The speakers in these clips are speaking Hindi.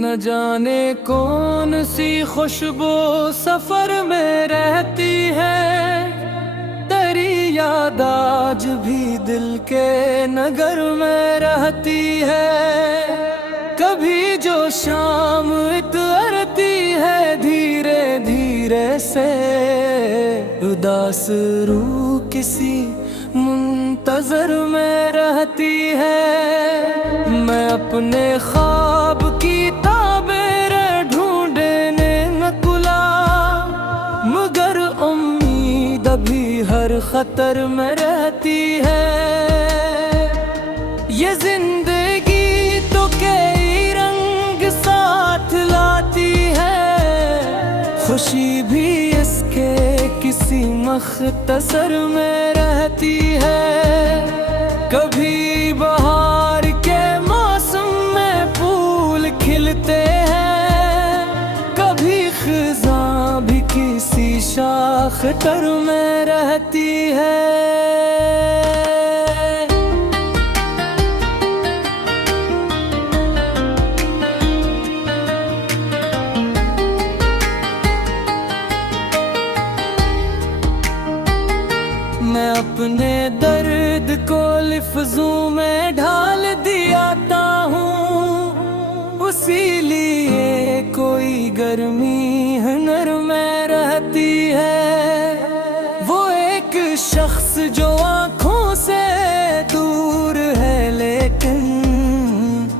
न जाने कौन सी खुशबू सफर में रहती है, तेरी याद आज भी दिल के नगर में रहती है। कभी जो शाम उतरती है धीरे धीरे से, उदास रूह किसी मुंतजर में रहती है। मैं अपने ख्वाब की ताबीर ढूंढने नकुला, मगर उम्मीद अभी हर खतर में रहती है। ये जिंदगी तो कई रंग साथ लाती है, खुशी भी इसके किसी मख्तसर में रहती है। कभी बहार के मौसम में फूल खिलते हैं, कभी खिज़ां भी किसी शाख तर में रहती है। मैं अपने दर्द को लिफ्ज़ों में ढाल दियाता हूँ, उसी लिए कोई गर्मी हुनर में रहती है। वो एक शख्स जो आँखों से दूर है, लेकिन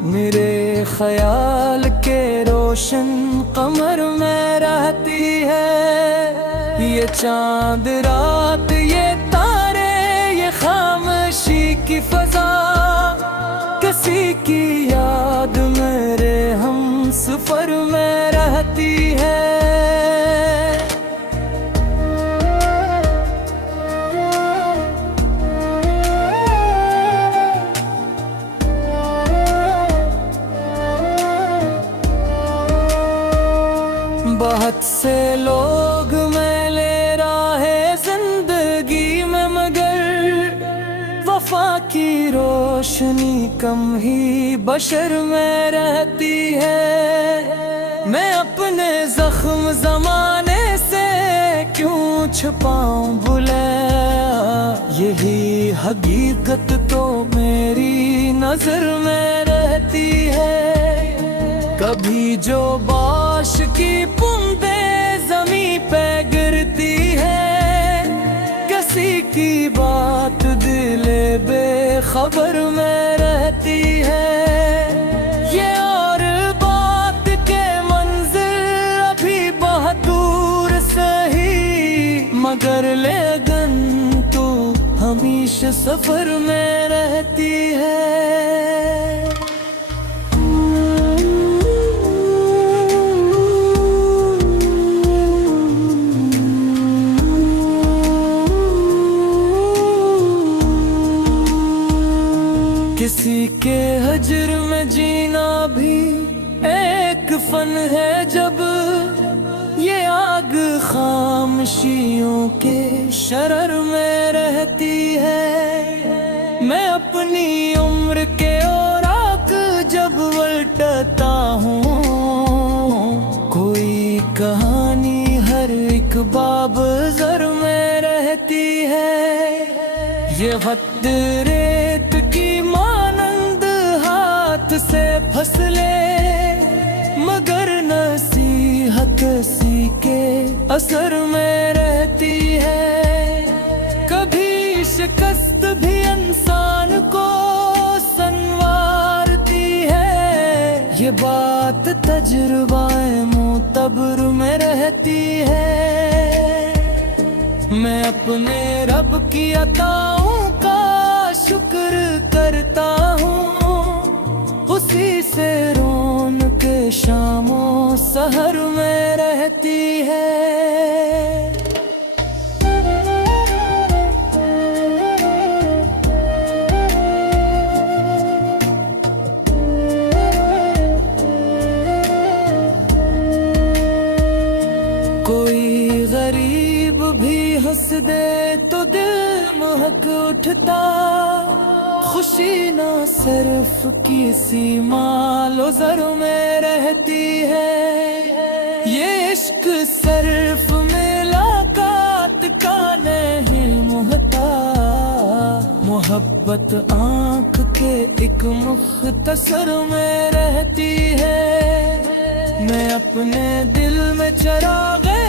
मेरे ख्याल के रोशन कमर में रहती है। ये चांद रात, ये तारे, ये खामोशी की फजा, किसी की याद मेरे हम सफर में रहती है। बहुत से लोग में ले राहे जिंदगी में, मगर वफा की रोशनी कम ही बशर में रहती है। मैं अपने जख्म जमाने से क्यों छुपाऊं बुलाया, यही हकीकत तो मेरी नजर में रहती है। कभी जो बाश की बूंदे जमी पे गिरती है, किसी की बात दिले बेखबर में रहती है। ये और बात के मंजिल अभी बहुत दूर सही, मगर लगन तो हमेशा सफर में रहती है। किसी के हजर में जीना भी एक फन है, जब ये आग खामोशियों के शरर में रहती है। मैं अपनी उम्र के औराक जब उल्टता हूँ, कोई कहानी हर एक बाब ज़र में रहती है। ये खत रेत की मानंद हाथ से फसले, मगर नसीहत किसी के असर में रहती है। कभी शिकस्त भी इंसान को संवारती है, ये बात तजुर्बाए मुतबर में रहती है। मैं अपने रब की अताओं का शुक्र करता हूँ, उसी से रौनक शामों सहर में रहती है। कोई गरीब भी हंस दे तो दिल महक उठता, खुशी ना सिर्फ किसी मालो ज़र में रहती है, ये इश्क सिर्फ मुलाकात का नहीं होता। मोहब्बत आँख के एक मुख्तसर में रहती है। मैं अपने दिल में चिराग़े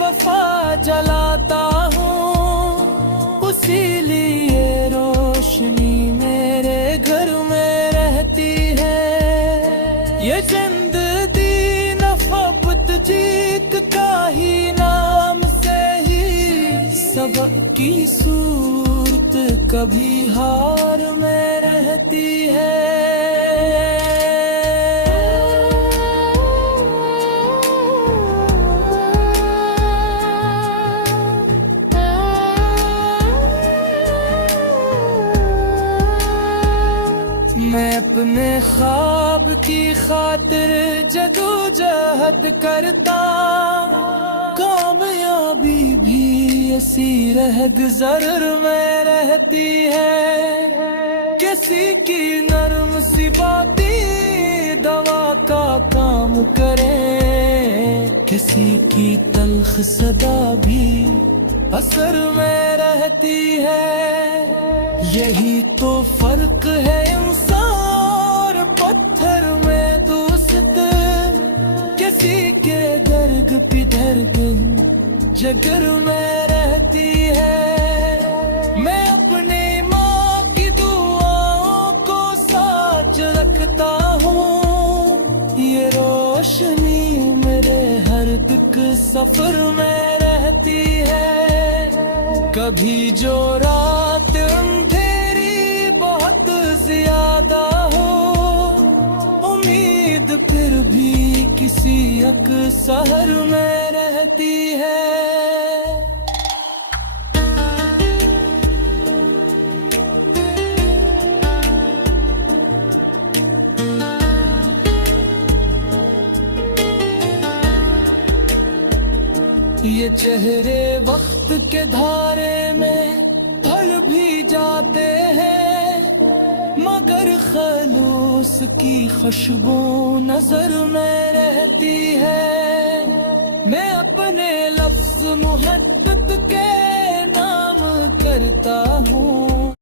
वफा जलाता हूँ, उसी लिए रोशनी मेरे घर में रहती है। ये जिंदगी नफ़बत जीत का ही नाम से ही सबकी सूरत कभी हार में रहती है। मैं अपने ख्वाब की खातिर जदोजहद करता, कामयाबी भी ऐसी रहगज़र में रहती है। किसी की नरम सी बातें दवा का काम करे, किसी की तल्ख सदा भी असर में रहती है। यही तो फर्क है इंसान और पत्थर में दोस्त, किसी के दर्द पे दर्द जिगर में रहती है। मैं अपनी माँ की दुआओं को साथ रखता हूँ, ये रोशनी मेरे हर दुख सफर में रहती है। कभी जो रात अंधेरी बहुत ज्यादा हो, उम्मीद फिर भी किसी एक शहर में रहती है। ये चेहरे वक्त के धारे में ढल भी जाते हैं, मगर खलूस की खुशबू नजर में रहती है। मैं अपने लफ्ज मुहब्बत के नाम करता हूँ,